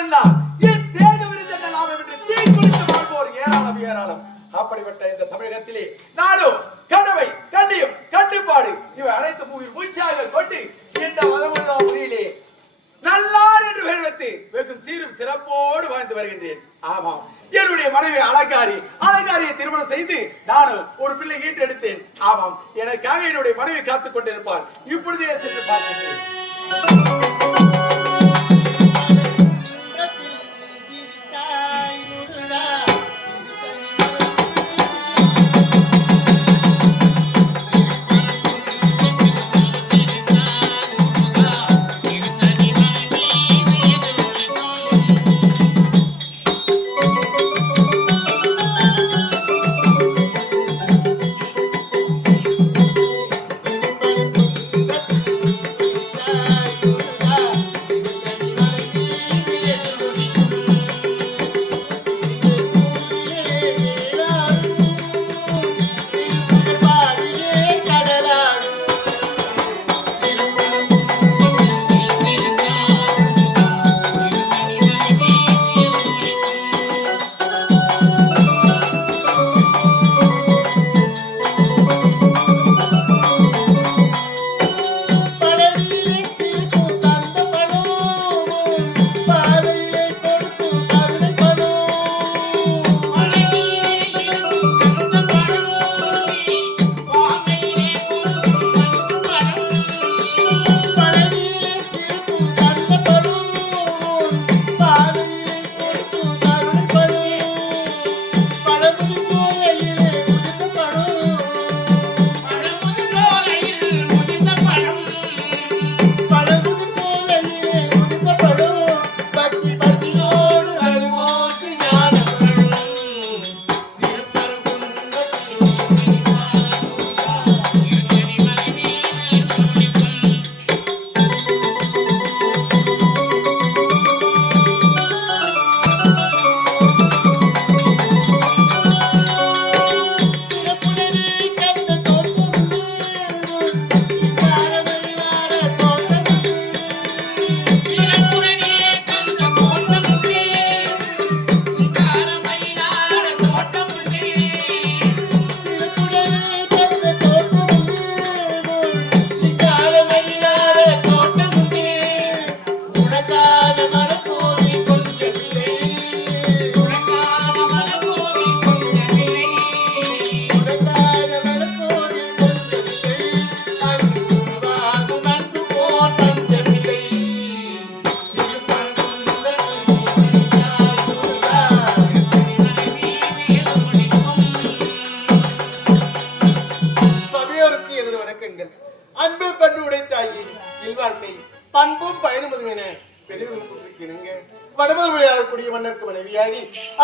இருந்தால் என் தேடு விரிந்த லாபம் என்று தீ குளித்து வாழ்வோர் ஏராளம் ஏராளம். அப்படிப்பட்ட இந்த தமிழகத்திலே நானும் கடமை கண்ணியம் கட்டுப்பாடு இவை அனைத்து பூச்சாக கொண்டு இந்த முறையிலே நல்லார் என்று பெயர் வைத்து வெகும் சீரும் சிறப்போடு வாழ்ந்து வருகின்றேன். ஆமாம், என்னுடைய மனைவி அலங்காரியை திருமணம் செய்து நானும் ஒரு பிள்ளை ஈட்டு எடுத்தேன். ஆமாம், எனக்காக என்னுடைய மனைவி காத்துக் கொண்டிருப்பார். இப்பொழுதே சென்று பார்க்கின்றேன்.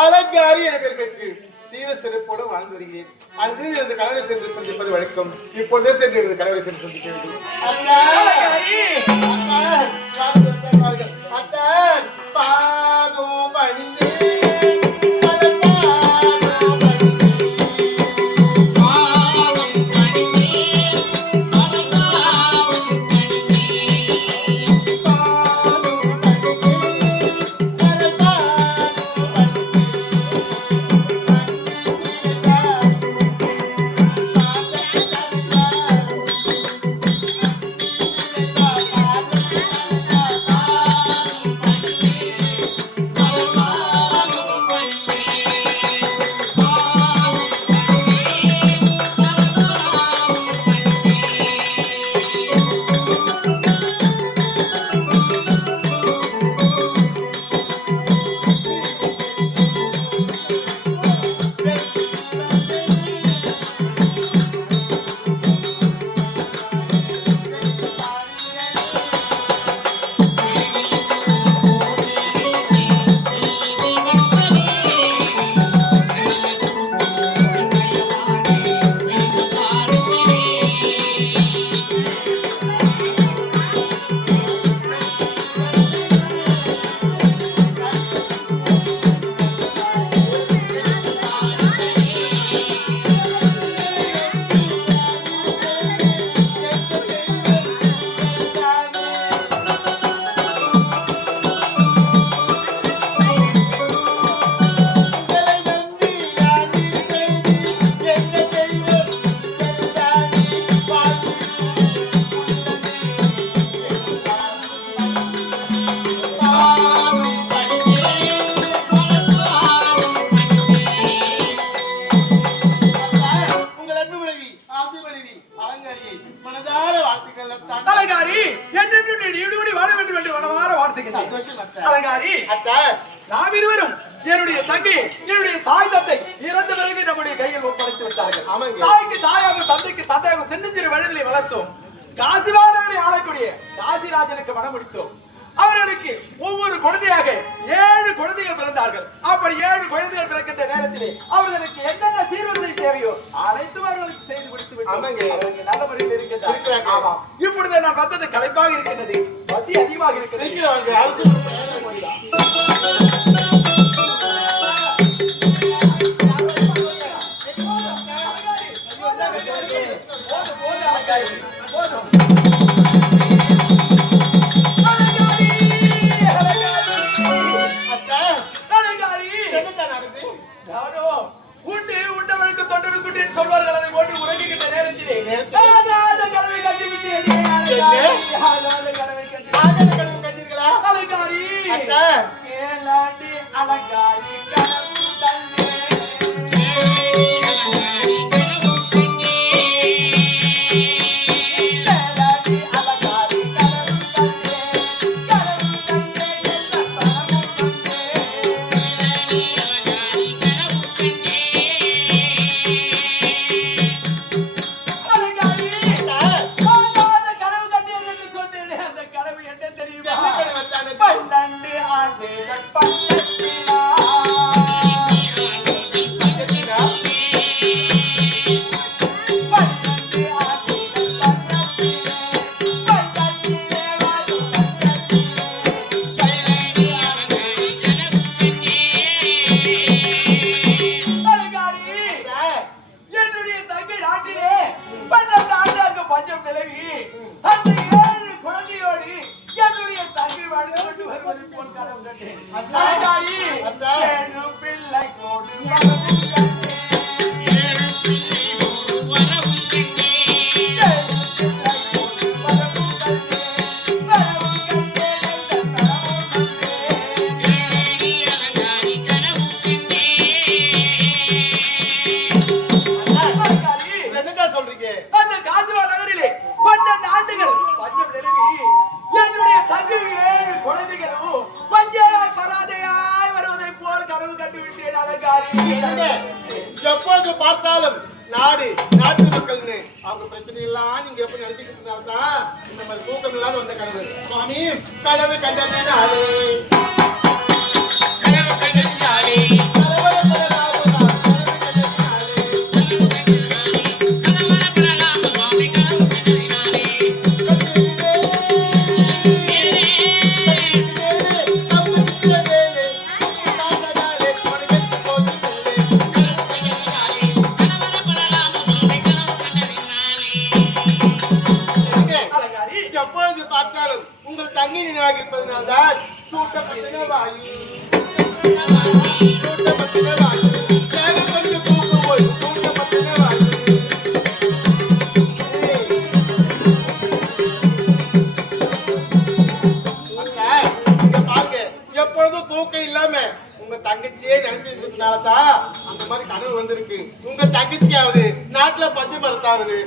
அலங்காரி என பெயர் பெற்று சீர சிறப்போடு வாழ்ந்து வருகிறேன். அது எனது கணவரை சென்று சந்திப்பது வழக்கம். இப்பொழுதே சென்று எனது கணவரை சென்று சந்திக்க வேண்டும். அலங்காரி அத்தா நாம் இருவரும் என்னுடைய தங்கை என்னுடைய தாய் தந்தை இறந்த பிறகு நம்முடைய கையில் ஒப்படைத்து விட்டார்கள். ஆமாங்க. தாய்க்கு தாயாக தந்தைக்கு தந்தையாக சின்னஞ்சிறு வயதிலே வளர்த்தோம். காசிவாதனை ஆளக்கூடிய காசிராஜனுக்கு மனம் முடித்தோம். அவர்களுக்கு ஒவ்வொரு குழந்தையாக 7 குழந்தைகள் பிறந்தார்கள். அப்படி 7 குழந்தைகள் பிறக்கின்ற நேரத்திலே அவர்களுக்கு என்னென்ன சீர்வரிசை தேவையோ அனைத்தும் அவர்களுக்கு செய்து கொடுத்து விட்டோம். அவர்கள் நல்ல முறையில் இருக்கின்றார்கள். ஆமாம். இப்பொழுது நான் வந்தது களைப்பாக இருக்கின்றது, பசி அதிகமாக இருக்கிறது. உண்டவருக்கு தொண்டருக்கு சொல்வார்கள். அதை போட்டு உறங்குகின்ற நேரத்திலே கனவை கட்டிவிட்டேன். அலங்காரி கேளாண்டி அலங்காரி கனவு தந்தே எப்போது பார்த்தாலும் நாடு நாட்டு மக்கள் அவங்க பிரச்சனை எல்லாம் நீங்க எப்படி நினைச்சிட்டு இருந்தால்தான் இந்த மாதிரி தூக்கம் இல்லாத வந்த கனவு. சுவாமி கனவு கண்டதாலே எப்பொழுது பார்த்தாலும் உங்கள் தங்கை நினைவாக இருப்பதனால்தான் சூட்டப்பட்டின வாயு கொஞ்சம் தூக்கம் போய் சூட்டப்பட்டின வாயு. இங்க பாருங்க, எப்பொழுதும் தூக்கம் இல்லாம உங்க தங்கச்சியே நினைச்சிருக்கிறதுனாலதான் அந்த மாதிரி கனவு வந்திருக்கு. உங்க தங்கச்சிக்காவது நாட்டுல பஞ்சு மரத்தாவது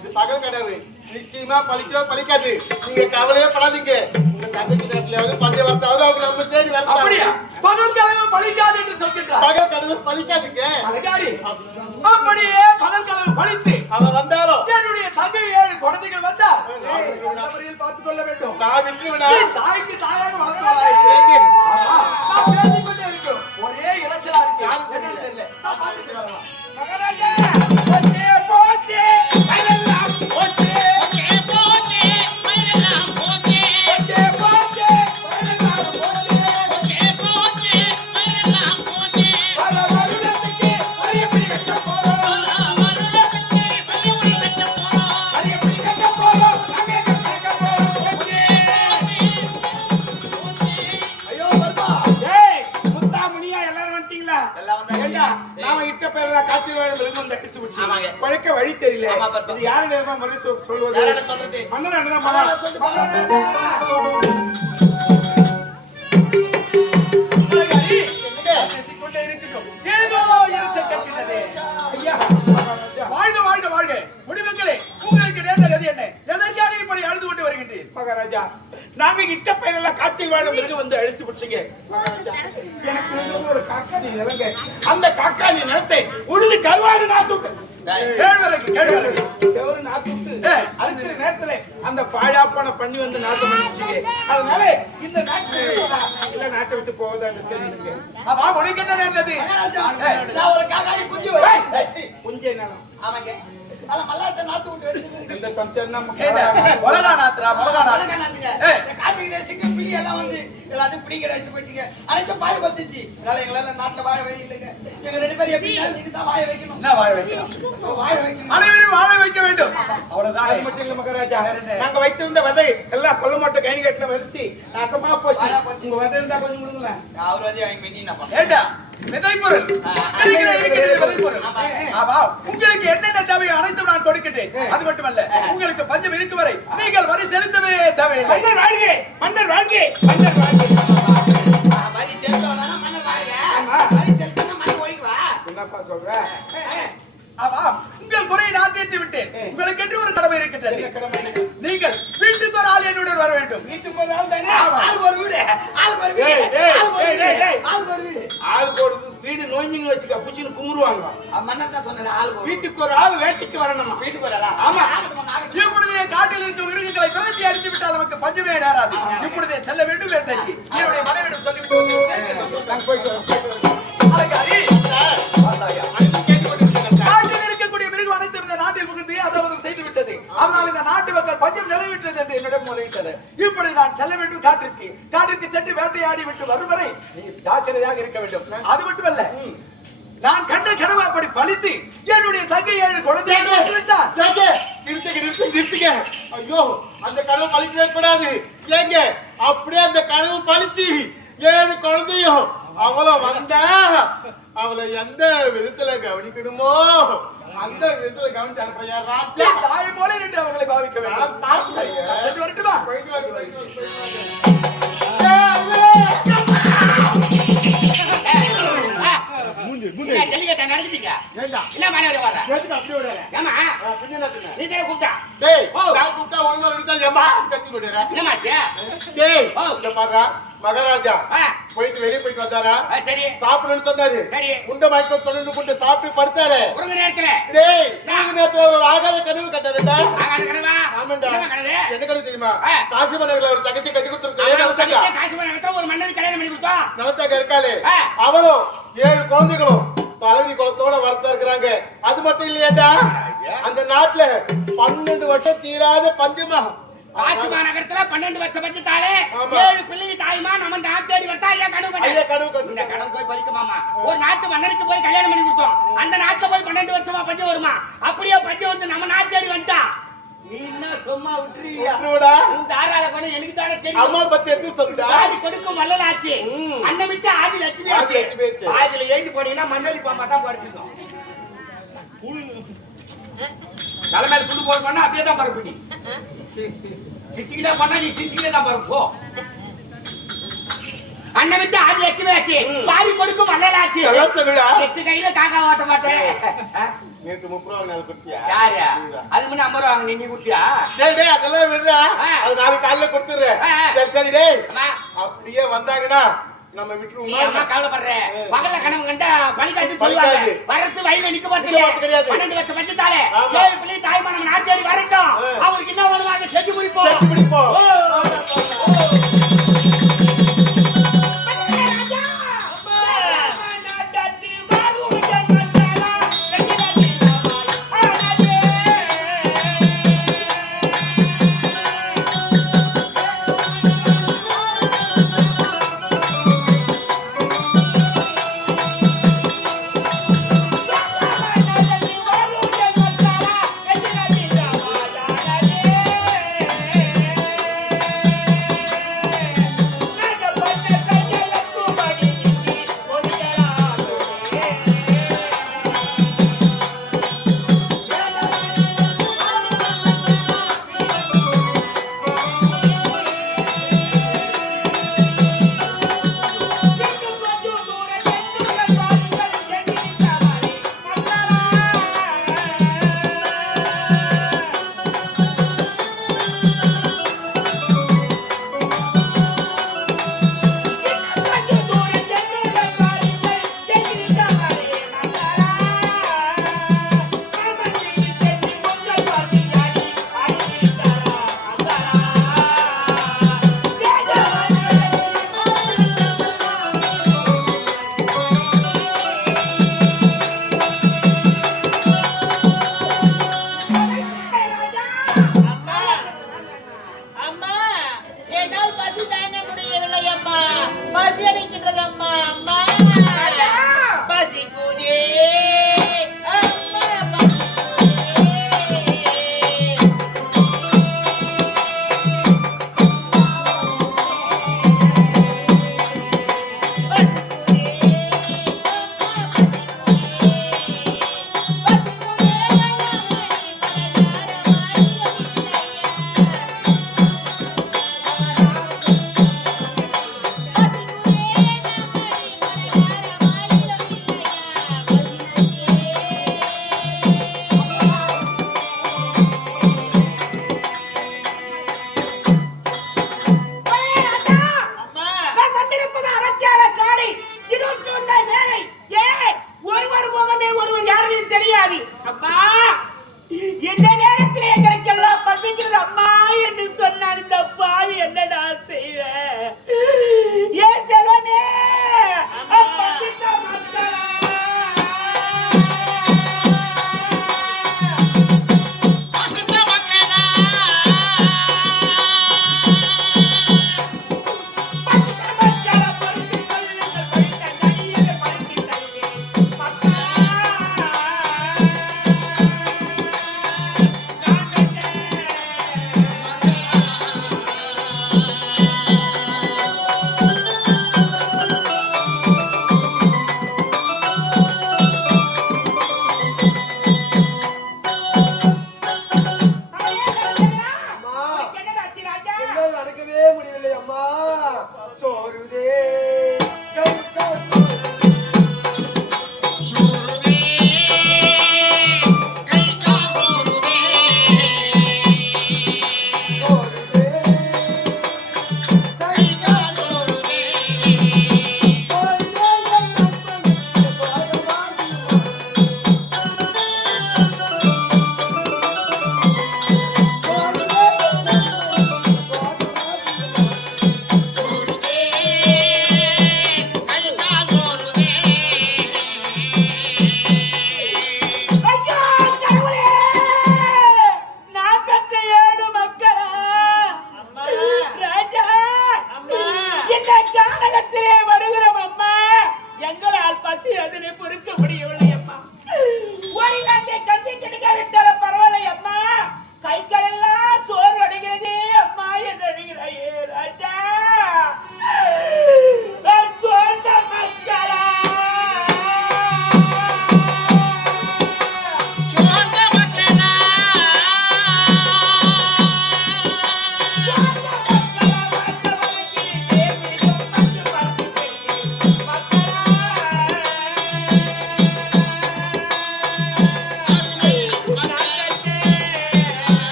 இது பகல் கனவு நிச்சயமா பலிக்காது. நீங்க கவலையே படாதீங்க. உங்க தங்கச்சி நாட்டிலாவது பஞ்ச வரத்தாவது அவங்க நம்ம தேடி அப்படியா? பகல் கனவு பலிக்காது என்று சொல்கின்றார். பகல் கனவு பலிக்காதுங்க. அப்படியே பகல் கனவு பலித்து அவன் வந்தாலும் என்னுடைய தங்கை 7 குழந்தைகள் வந்தால் பார்த்துக் கொள்ள வேண்டும். நான் விட்டுவிடா தாய்க்கு தாயாக வளர்த்து நான் பேசிக் கொண்டே இருக்கிறோம். ஒரே இளைச்சலா இருக்கு. என்னன்னு தெரியல. நான் பார்த்துட்டு வரலாம். மகாராஜா போச்சு மயிலெல்லாம் போச்சு பழக்க வழி தெரியல. இது யாரு நேரமா மறுபடியும் சொல்வது? மகாராஜா, நாங்க இட்ட பெயரெல்லாம் காற்றில் வாழும் வந்து அழைத்து பிடிச்சிங்க. எனக்கு இருந்தது ஒரு காக்காணி நிலங்க. அந்த காக்காணி நிலத்தை உழுது கருவாடு நாத்து அறுக்கிற நேரத்துல அந்த பாழாப்பான பண்ணி வந்து நாட்டம் பண்ணிச்சுங்க. அதனால இந்த நாட்டை விட்டு போவதாக தெரியுங்க. நான் ஒரு காக்காடி குஞ்சு குஞ்சே நிலம். ஆமாங்க. அத மல்லாட்ட நாத்து விட்டு வச்சிருக்கீங்க. இந்த சம்சம் நம்ம மொளகா நாத்துறா மொளகா நாத்து. காட்டுக்கு சிங்கம் பிள்ளி எல்லாம் வந்து எல்லாத்தையும் பிடிக்கிற எடுத்து போயிட்டீங்க. அனைத்து பாடு பத்துச்சு. அதனால எங்களால நாட்டுல வாழ வழி இல்லைங்க. எங்க ரெண்டு பேரும் எப்படி நீங்க தான் வாழ வைக்கணும். என்ன வாழ வைக்கணும்? வாழ வைக்கணும். அனைவரும் வாழ வைக்க வேண்டும். அவ்வளவுதான். அது மட்டும் இல்ல மகாராஜா, நாங்க வைத்திருந்த விதை எல்லாம் கொல்ல மாட்டோம். கைனி கட்டில வச்சு நாசமா போச்சு. உங்க விதை இருந்தா கொஞ்சம் கொடுங்களேன். அவர் வந்து அவங்க மென்னினா ஏண்டா விதைப்பொருள் இருக்கிறது விதைப்பொருள். ஆமா, உங்களுக்கு என்னென்ன தேவையோ அனைத்தும் நான் கொடுக்கிறேன். அது மட்டுமல்ல, உங்களுக்கு பஞ்சம் இருக்கு வரை நீங்கள் வரி செலுத்தவே தேவையில்லை. மன்னர் வாழ்க, மன்னர் வாழ்க, மன்னர் வாழ்க. வரி செலுத்தவனா மன்னர் வாழ்க. வரி செலுத்தனா மன்னர் ஓடிக்குவா. என்னப்பா சொல்ற? ஆமா, உங்கள் குறையை நான் தீர்த்து விட்டேன். உங்களுக்கு என்று ஒரு கடமை இருக்கின்றது. நீங்கள் வீட்டுக்கு ஒரு ஆள் என்னுடன் வர வேண்டும். வீட்டுக்கு ஒரு ஆள் தானே? ஆளுக்கு ஒரு வீடு, ஆளுக்கு ஒரு வீடு, ஆளுக்கு ஒரு வீடு, ஆளுக்கு ஒரு வீடு. ஆளுக்கு ஒரு வீடு நோய்ஞ்சின்னு வச்சுக்க புச்சின்னு குமுறுவாங்க. மன்னர் தான் சொன்னாரு ஆளுக்கு வீட்டுக்கு ஒரு ஆள் வேட்டைக்கு வரணுமா? வீட்டுக்கு வரலா? ஆமா. இப்பொழுதே காட்டில் இருக்கும் மிருகங்களை விரட்டி அடித்து விட்டால் நமக்கு பஞ்சமே நேராது. இப்பொழுதே செல்ல வேண்டும் வேட்டைக்கு. என்னுடைய மனைவிடம் சொல்லிவிட்டு நான் போயிட்டு வரேன். அழகாரி நாட்டில் இருக்கக்கூடிய மிருகம் அனைத்தும் இந்த நாட்டில் புகுந்து அதாவது செய்து விட்டது. அதனால் இந்த நாட்டு மக்கள் பஞ்சம் நிலவிட்டது என்று என்னிடம் முறையிட்டது. இப்படி நான் செல்ல வேண்டும் காட்டிற்கு. காட்டிற்கு சென்று வேட்டையாடி விட்டு வரும் வரை நீ ஜாக்கிரதையாக இருக்க வேண்டும். அது மட்டுமல்ல, நான் கண்ட கனவு அப்படி பழித்து என்னுடைய தங்கை 7 குழந்தைகளை நிறுத்துங்க. ஐயோ, அந்த கனவு பழிக்கவே கூடாது. ஏங்க அப்படியே அந்த கனவு பழிச்சு 7 குழந்தையும் அவளை வந்தா அவளை எந்த விதத்துல கவனிக்கணுமோ அந்த விதத்துல கவனிச்சு அனுப்பையா ராஜா. தாய் போல என்று அவர்களை பாவிக்க வேண்டும். வரட்டுமா? ஜல்லிக்கட்டை நடத்திட்டீங்க. என்ன மனைவி வர? ஏமா நீ தான் கூப்பிட்டா? டேய், நான் கூப்பிட்டா ஒழுங்கா எடுத்தா ஏமா கத்தி போடுறா. என்னமாச்சு? டேய், இந்த பாருடா மகாராஜா போயிட்டு வெளிய போயிட்டு வந்தாரா? சரி. சாப்பிடணும்னு சொன்னாரு. சரி. முண்டை மயக்கம் தொடர்ந்து கொண்டு சாப்பிட்டு படுத்தாரு. ஒரு நேரத்துல டேய், நாங்க நேரத்துல ஒரு ஆகாத கனவு கட்டாருடா. ஆகாத கனவா? ஆமாண்டா. என்ன கனவு? என்ன கனவு தெரியுமா? காசிமநகர்ல ஒரு தங்கச்சி கட்டி கொடுத்துருக்கு. காசிமநகரத்துல ஒரு மன்னருக்கு கல்யாணம் பண்ணி கொடுத்தோம். நலத்தக்க இருக்காளே, அவளும் 7 குழந்தைகளும் தலைவி குளத்தோட வரத்தா இருக்கிறாங்க. அது மட்டும் இல்லையாடா, அந்த நாட்டுல 12 வருஷம் தீராத பஞ்சமா. காசிமநகரத்துல 12 வருஷம் பஞ்சத்தாலே 7 பிள்ளை தாய்மா நம்ம நாட்டு தேடி வரதா ஐயா கனவு கண்டு. இந்த கனவு போய் பலிக்குமாமா? ஒரு நாட்டு மன்னருக்கு போய் கல்யாணம் பண்ணி கொடுத்தோம். அந்த நாட்டுல போய் 12 வருஷமா பஞ்சம் வருமா? அப்படியே பஞ்சம் வந்து நம்ம நாட்டு தேடி வந்துட்டா. நீ என்ன சும்மா விட்டுறியா? உன் தாராள குணம் எனக்கு தானே தெரியும். அம்மா பத்தி எடுத்து சொல்லுடா. ஆதி கொடுக்கும் மல்லலாச்சு. அண்ணன் விட்டு ஆதி லட்சுமி ஆச்சு. ஆதில எழுதி போனீங்கன்னா மண்ணலி பாம்பா தான் பறக்கும். தலைமையில புது போட பண்ணா அப்படியே தான் பறக்கும். நீ சிச்சிக்கிட்டே பண்ணா நீ சிச்சிக்கிட்டே தான் பறக்கும். போ. அண்ணன் விட்டு ஆதி லட்சுமி ஆச்சு. ஆதி கொடுக்கும் மல்லலாச்சு. லட்ச கையில காக்கா ஓட்ட மாட்டேன். நேத்து 30 ரூபாய் நாள் குட்டியா? யாரு? அது முன்ன 50 ரூபாய் நீ குட்டியா? டேய் அதெல்லாம் விடுறா. அது நாளைக்கு காலையில கொடுத்துறேன். சரி டேய். அப்படியே வந்தாங்கனா நம்ம விட்டுருவோம். நீ அம்மா கவலைப்படுற. பகல்ல கனவு கண்டா பலிகாட்டு சொல்வாங்க. வரது வயல்ல நிக்க போறதில்ல. 12 வருஷம் பஞ்சத்தாலே 7 பிள்ளை தாய்மா நம்ம நாட்டு தேடி வரட்டும். அவருக்கு என்ன வேணுமோ அதை செஞ்சு முடிப்போம்.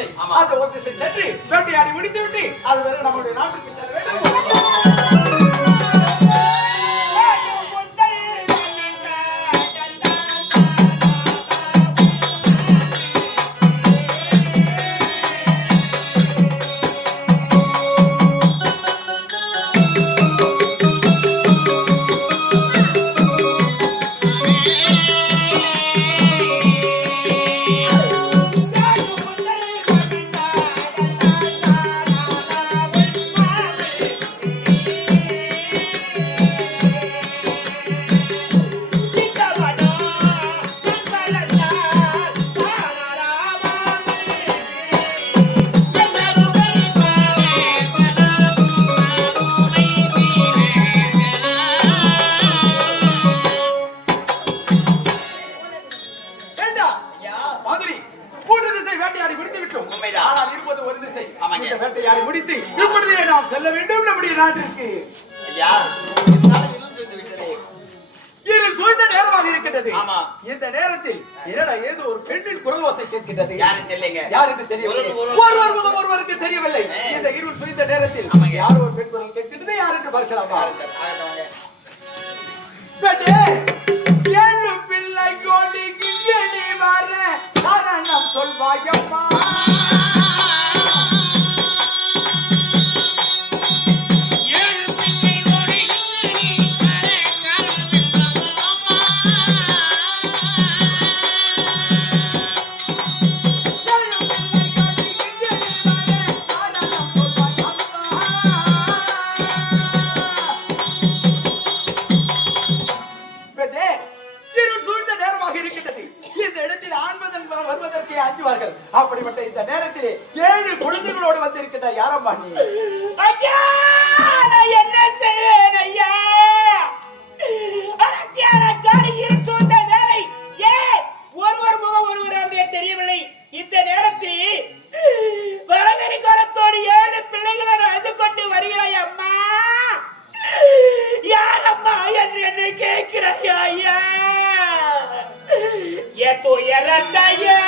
திசை. அந்த ஒரு திசை சென்று வேட்டையாடி முடித்து விட்டு அது வரை நம்முடைய நாட்டுக்கு செல்ல வேண்டும். வேட்டையாடி முடித்து இப்பொழுதே நாம் செல்ல வேண்டும் நம்முடைய நாட்டிற்கு. ஐயா, இருந்தாலும் இருள் சென்று விட்டதே. இருள் சூழ்ந்த நேரமாக இருக்கின்றது. இந்த நேரத்தில் ஏதோ ஒரு பெண்ணின் குரல் ஓசை கேட்கின்றது. யாருக்கு தெரியவில்லை, ஒருவருக்கு தெரியவில்லை. இந்த இருள் சூழ்ந்த நேரத்தில் யாரோ ஒரு பெண் குரல் கேட்கின்றது. யார் என்று பார்க்கலாமா? ஏழு பிள்ளை கோடிக்கு வெளி வர காரணம் சொல்வாயம்மா. அப்படிப்பட்ட இந்த நேரத்திலே 7 குழந்தைகளோடு வந்திருக்கின்ற யாரம்மா நீ? ஐயா, நான் என்ன செய்வேன் ஐயா? அடக்கியாரக்காரி இருந்த வேலை ஒருவர் முகம் ஒருவர் அப்படியே தெரியவில்லை. இந்த நேரத்தில் வடகரி காலத்தோடு 7 பிள்ளைகளை அழுது கொண்டு வருகிறாய் அம்மா. யாரம்மா என்று என்னை கேட்கிறாயா ஐயா? ஏதோ இறந்தாயே.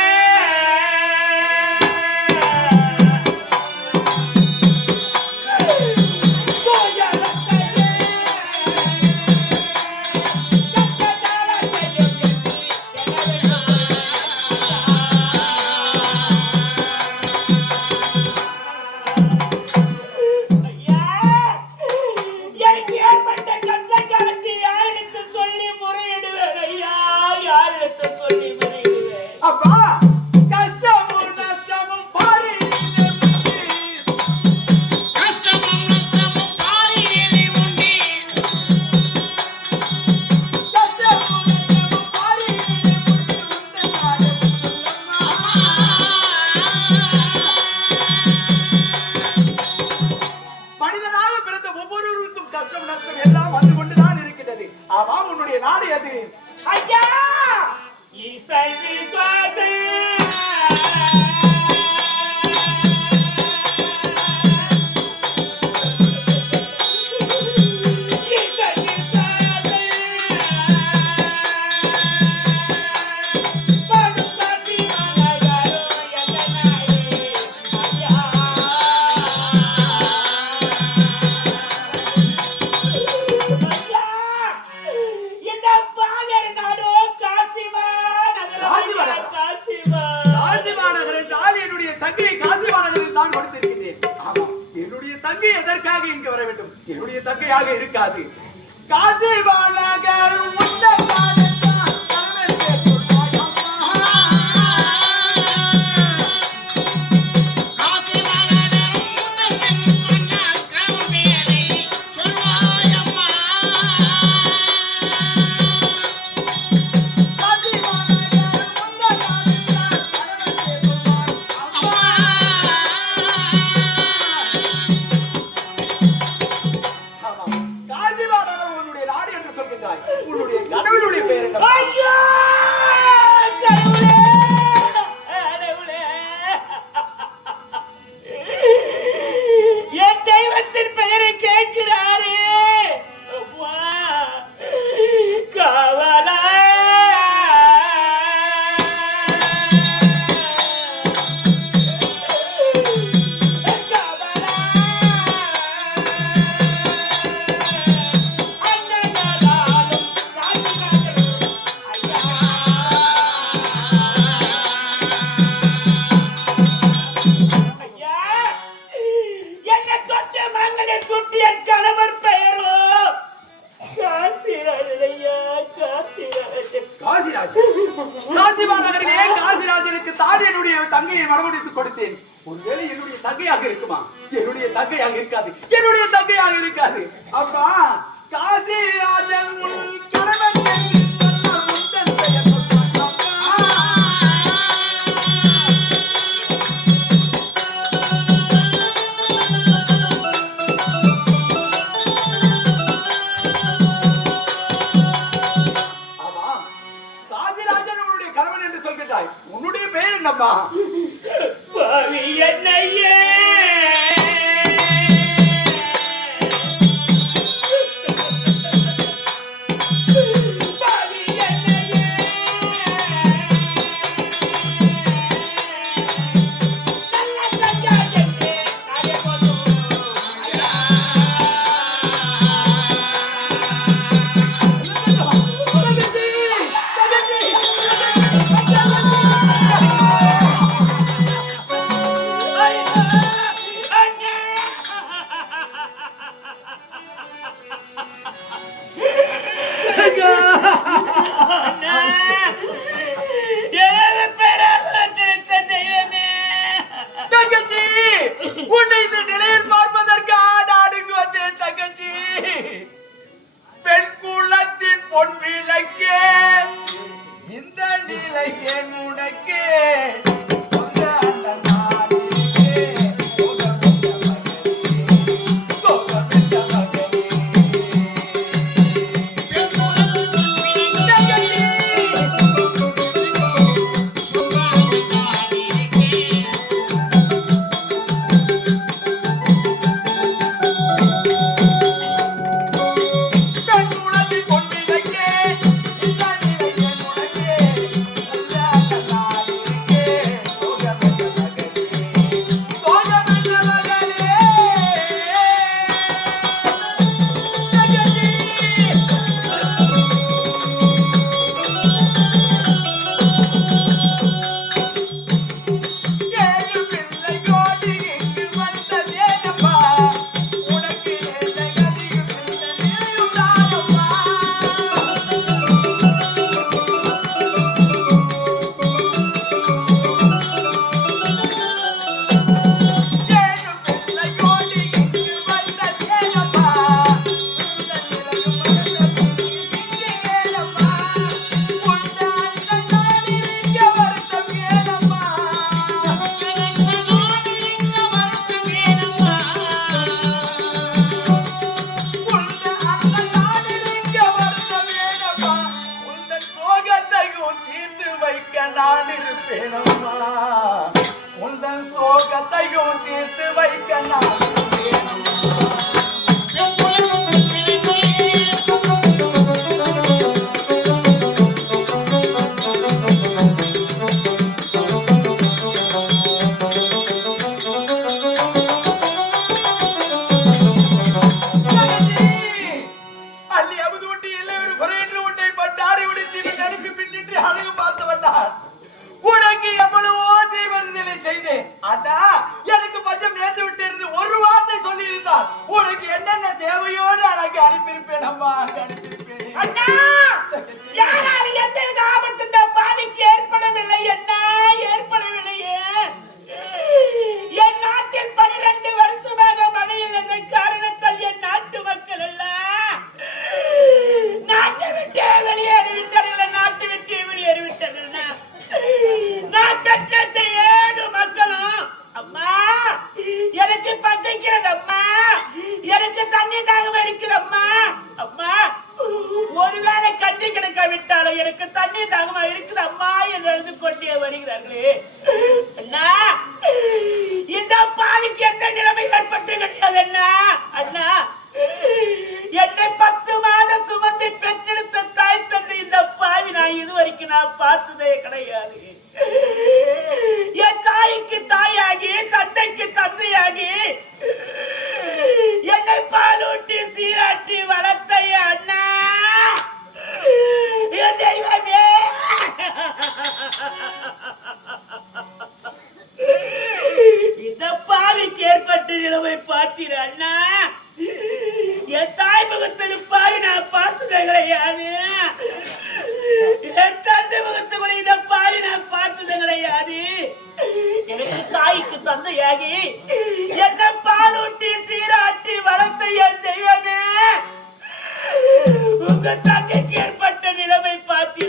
இருக்காது. காசி மாநகர் காசி மாநகரிலே காசிராஜனுக்கு தான் என்னுடைய தங்கையை மனமுடித்து கொடுத்தேன். ஒருவேளை என்னுடைய தங்கையாக இருக்குமா? என்னுடைய தங்கையாக இருக்காது, என்னுடைய தங்கையாக இருக்காது. அப்பா காசிராஜன் கணவன் என்று சொன்னால் முந்தன் பெயர் சொல்வான். உன்னுடைய பெயர் என்னப்பா? என்னையே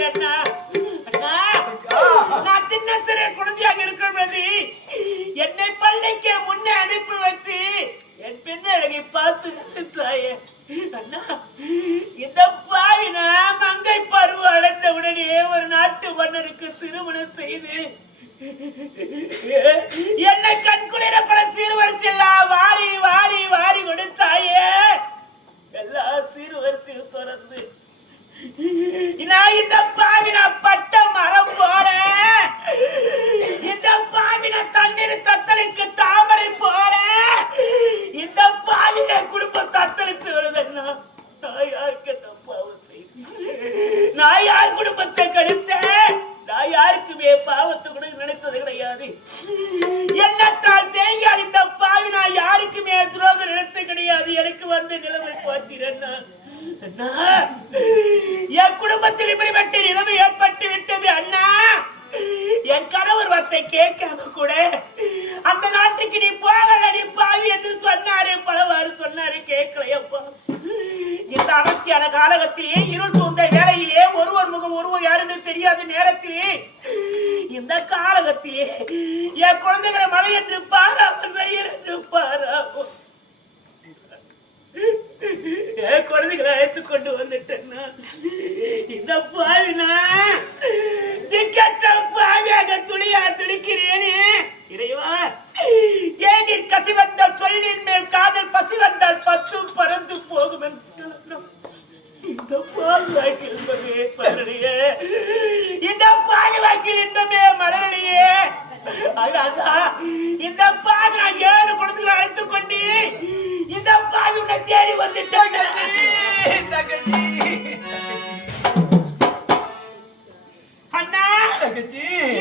முடியல அண்ணா. அண்ணா, நான் சின்ன சிறு குழந்தையாக இருக்கிறது என்னை பள்ளிக்கு முன்னே அனுப்பி வைத்து என் பெண் அழகை பார்த்து தாயே. அண்ணா, இந்த பாவினா மங்கை பருவம் அடைந்த உடனே ஒரு நாட்டு மன்னருக்கு திருமணம் செய்து என்னை கண்குளிர பல சீர்வரிசெல்லாம் வாரி வாரி வாரி கொடுத்தாயே. எல்லா சீர்வரிசையும் தொடர்ந்து நான் இந்த பாவின பட்ட மரம் போல, இந்த பாவின தண்ணீர் தத்தளிக்கு தாமரை போல இந்த பாவின குடும்பம் தத்தளித்து வருதுன்னா நான் யாருக்கு என்ன பாவம் செய்தேன்? நான் யார் குடும்பத்தை கெடுத்தேன்? நான் யாருக்குமே பாவத்தை கூட நினைத்தது கிடையாது. என்னத்தால் செய்யால் இந்த பாவி நான் யாருக்குமே துரோகம் நினைத்தது கிடையாது. எனக்கு வந்து நிலைமை பார்த்தீரன்னா அண்ணா, என் குடும்பத்தில் இப்படிப்பட்ட நிலைமை ஏற்பட்டு விட்டது அண்ணா. என் கணவர் வார்த்தை கேட்காம கூட அந்த நாட்டுக்கு நீ போகலடி பாவி என்று சொன்னாரு, பலவாறு சொன்னாரு, கேட்கலையப்பா. இந்த அடர்த்தியான காலகத்திலே இருள் சூழ்ந்த வேளையிலே ஒருவர் முகம் ஒருவர் யாருன்னு தெரியாத நேரத்திலே இந்த காலகத்திலே என் குழந்தைகளை மழை என்று பாராமல் வெயில் என்று பாராமல் என் குழந்தைகளை அழைத்துக் கொண்டு வந்துட்டேன்னா இந்த பாவினா திக்கற்ற பாவியாக துணியா துடிக்கிறேனே. இறைவா, ஏனில் கசி வந்த சொல்லின் மேல் காதல் பசி வந்தால் பத்தும் பறந்து போகும் என்று இந்த பாவி வாக்கில் இன்பமே மலரலையே, இந்த பாவி வாக்கில் இன்பமே மலரலையே. அதனால்தான் இந்த பாவி நான் 7 குழந்தைகளை அழைத்துக் கொண்டு இந்த பாவி உன்னை தேடி வந்துட்டேன். அண்ணா,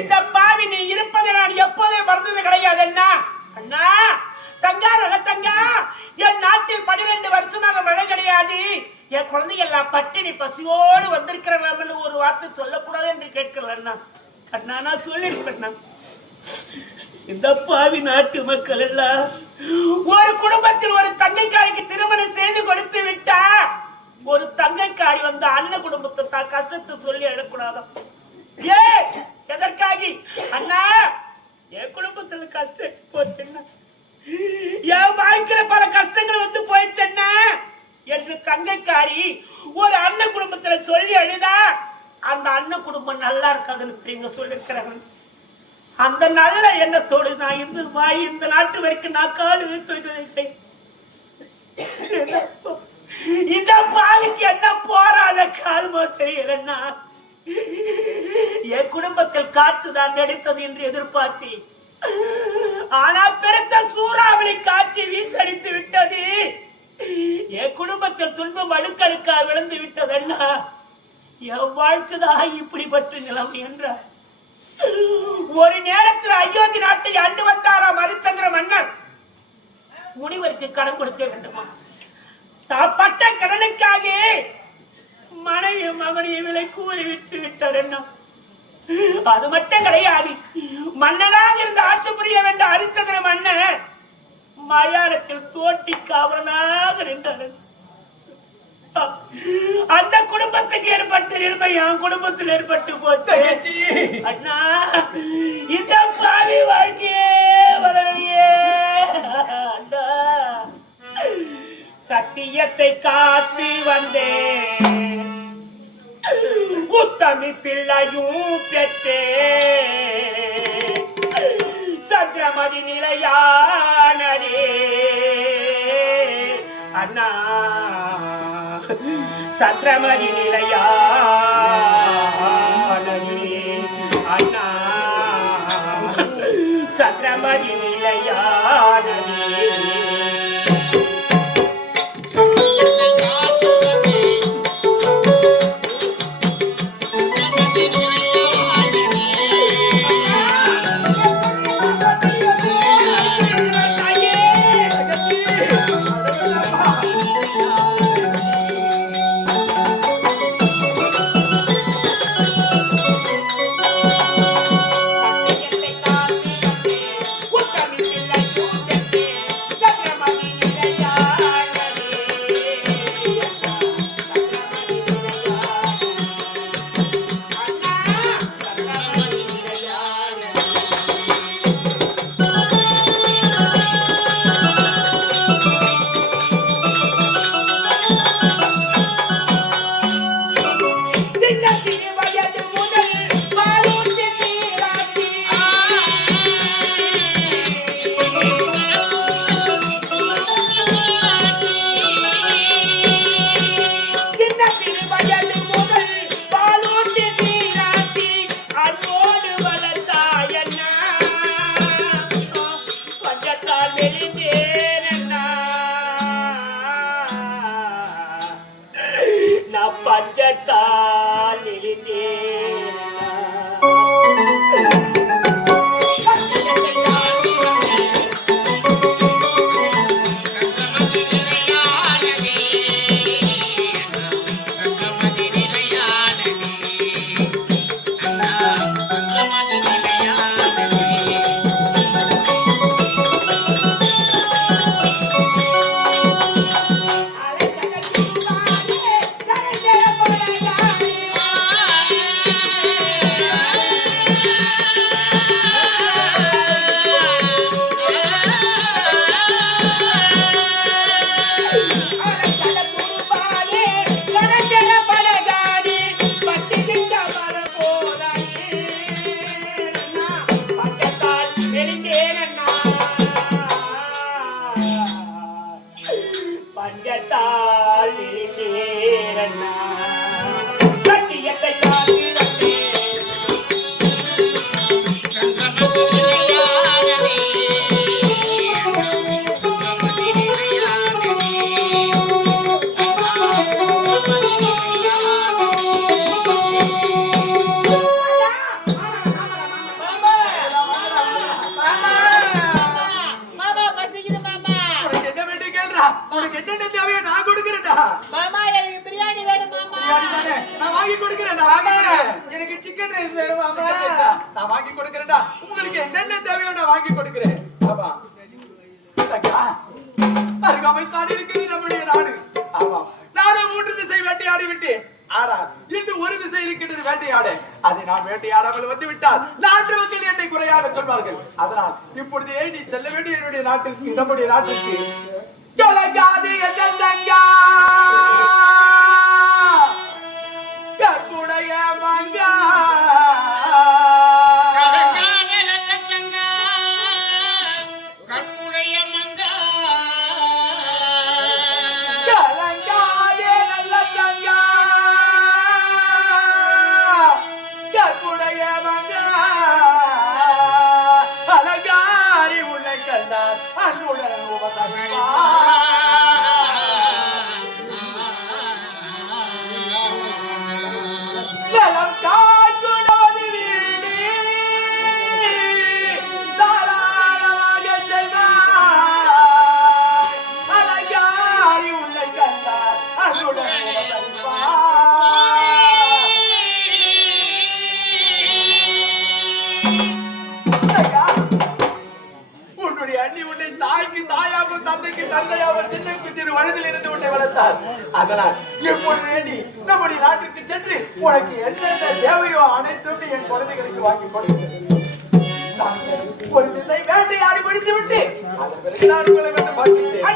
இந்த பாவி நீ இருப்பதை நான் எப்போதே மறந்தது கிடையாது அண்ணா. அண்ணா தங்கா, நல்ல தங்கா, என் நாட்டில் 12 வருஷமாக மழை கிடையாது. என் குழந்தைங்க எல்லாம் பட்டினி பசியோடு வந்திருக்கிறார்கள் ஒரு வார்த்தை சொல்லக்கூடாது என்று கேட்கல அண்ணா. அண்ணா நான் சொல்லியிருப்பேன், இந்த பாவி நாட்டு மக்கள் எல்லாம் ஒரு குடும்பத்தில் ஒரு தங்கைக்காரிக்கு திருமணம் செய்து கொடுத்து விட்டா ஒரு தங்கைக்காரி வந்து அண்ணன் குடும்பத்தை தான் கஷ்டத்தை சொல்லி எழக்கூடாதான். ஏ எதற்காக அண்ணா? என் குடும்பத்துல கஷ்டம் போச்சுன்னா, என் வாழ்க்கையில பல கஷ்டங்கள் வந்து போயிடுச்சுன்னா என்று தங்கைக்காரி ஒரு அண்ணன் குடும்பத்துல சொல்லி அழுதா அந்த அண்ணன் குடும்பம் நல்லா இருக்காதுன்னு சொல்லிருக்கிறாங்க. அந்த நல்ல எண்ணத்தோடு நான் இந்த நாட்டு வரைக்கும் நான் கால் இழுத்து இந்த பாவிக்கு என்ன போராத காலமோ தெரியலன்னா என் குடும்பத்தில் காற்றுதான் நடித்தது என்று எதிர்பார்த்தி, ஆனா பெருத்த சூறாவளி காற்று வீசடித்து விட்டது. என் குடும்பத்தில் துன்பம் அடுக்கடுக்கா விழுந்து விட்டதன்னா என் வாழ்க்கைதான் இப்படிப்பட்ட நிலைமை என்றார். ஒரு நேரத்தில் அயோத்தி நாட்டை ஆண்டு வந்தாராம் ஹரிச்சந்திர மன்னர். முனிவருக்கு கடன் கொடுக்க வேண்டுமா? பட்ட கடனுக்காக மனைவி மகனையை விலை கூறி விட்டு விட்டார் என்ன. அது மட்டும் கிடையாது, மன்னனாக இருந்து ஆட்சி புரிய வேண்ட ஹரிச்சந்திர மன்னர் மயானத்தில் தோட்டி காவலனாக நின்றார். அந்த குடும்பத்துக்கு ஏற்பட்ட நிலைமை என் குடும்பத்தில் ஏற்பட்டு போச்சு அண்ணா. இந்த பாவி வாழ்க்கையே வரலையே அண்ணா. சத்தியத்தை காத்து வந்தேன், உத்தமி பிள்ளையும் பெற்றே, சந்திரமதி நிலையானதே அண்ணா. சந்திரமதி நிலையானதே அண்ணா. சந்திரமதி நிலையானதே. சிக்கன் ரைஸ் வேணுமா? நான் வாங்கி கொடுக்கிறேன்டா. உங்களுக்கு என்னென்ன தேவையோ நான் வாங்கி கொடுக்கிறேன். ஆமா அருகாமை தான் இருக்குது நம்முடைய நாடு. ஆமா நானே 3 திசை வேட்டையாடி விட்டேன். ஆனால் இது ஒரு திசை இருக்கின்றது வேட்டையாட. அதை நான் வேட்டையாடாமல் வந்து விட்டால் நாட்டு மக்கள் என்னை குறையாக சொல்வார்கள். அதனால் இப்பொழுதே நீ செல்ல வேண்டிய என்னுடைய நாட்டிற்கு, நம்முடைய நாட்டிற்கு. கலங்காது என்ற தங்கா கற்புடைய மங்கா அதனால் எப்பொழுது நீ நம்முடைய நாட்டிற்கு சென்று உனக்கு என்னென்ன தேவையோ அனைத்தும் என் குழந்தைகளுக்கு வாங்கி கொடுக்கிறேன். ஒரு திசை வேட்டையாடி முடித்து விட்டு அதன் பிறகு நான் உங்களை வந்து பார்க்கின்றேன்.